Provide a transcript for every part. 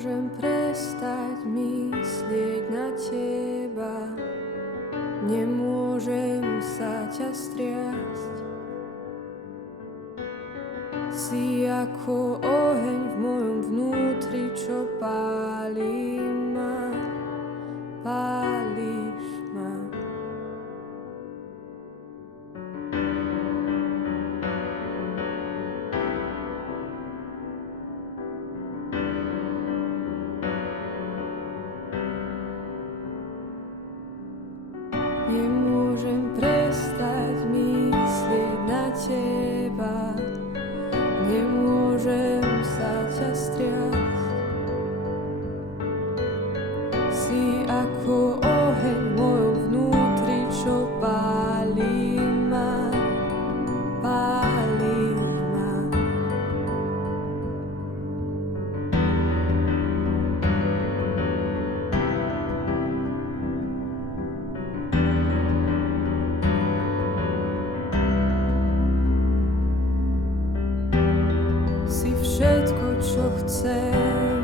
Nemôžem prestať myslieť na teba, nemôžem sa ťa striasť. Si ako oheň v mojom vnútri, čo pálí ma, pálíš ma. Nemôžem prestať myslieť na teba, nemôžem sa ťa striasť. Si ako oheň v mojom vnútri, čo pálí ma, pálíš ma. Si všetko, čo chcem,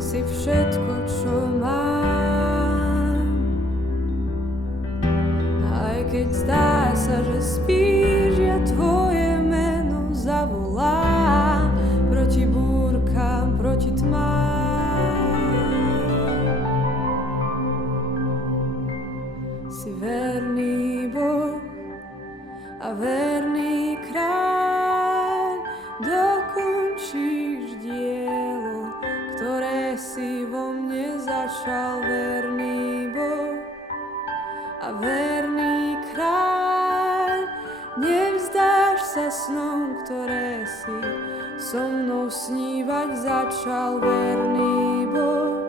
si všetko, čo mám. Aj keď zdá sa, že spíš, ja tvoje meno zavolám proti búrkam, proti tmám. Si verný Boh a verný kráľ, dokončíš dielo, ktoré si vo mne začal. Verný Boh a verný kráľ, nevzdáš sa snom, ktoré si so mnou snívať začal. Verný Boh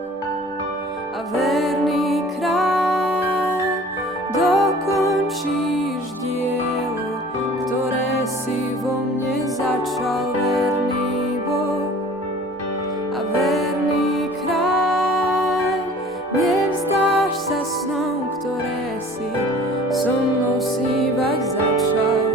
a verný kráľ, dokončíš dielo, ktoré si vo mne začal. Verný Boh a verný kráľ, nevzdáš sa snom, ktoré si so mnou snívať začal.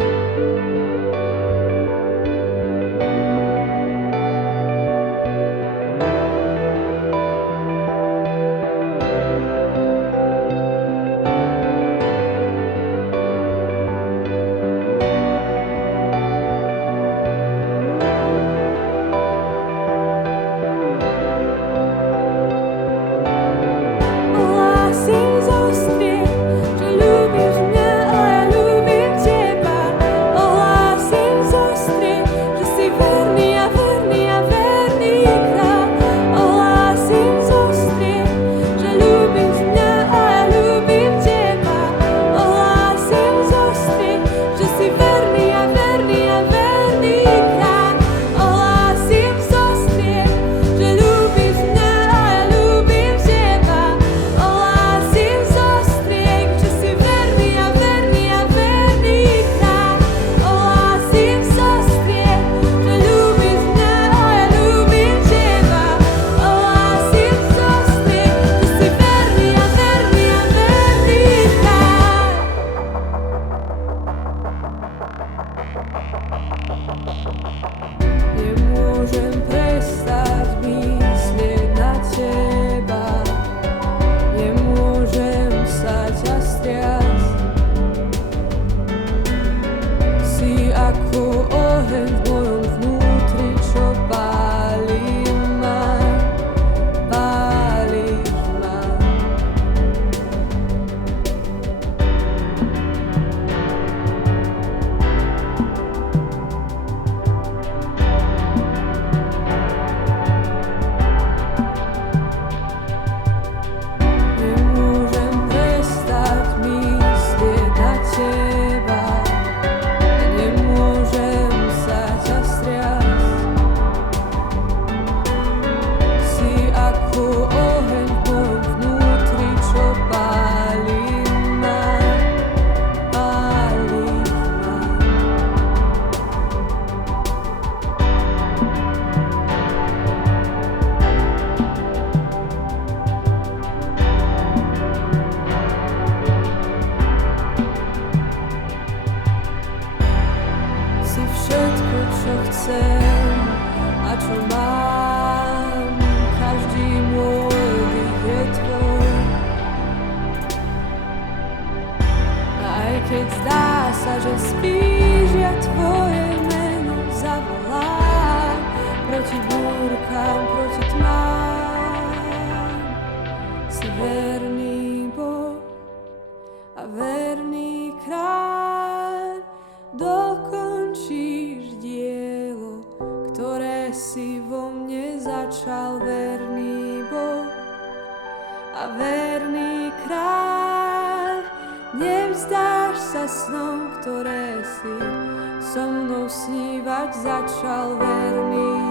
Nemôžem prestať myslieť na teba, nemôžem sa ťa striasť. Si ako oheň v mojom vnútri, čo pálí ma, pálíš ma. Nemôžem prestať myslieť na teba, nemôžem sa ťa striasť. Si ako oheň v mojom vnútri, čo pálí ma, pálíš ma. Si všetko, čo chcem, si vo mne začal, verný Boh a verný kráľ. Nevzdáš sa snom, ktoré si so mnou snívať začal, verný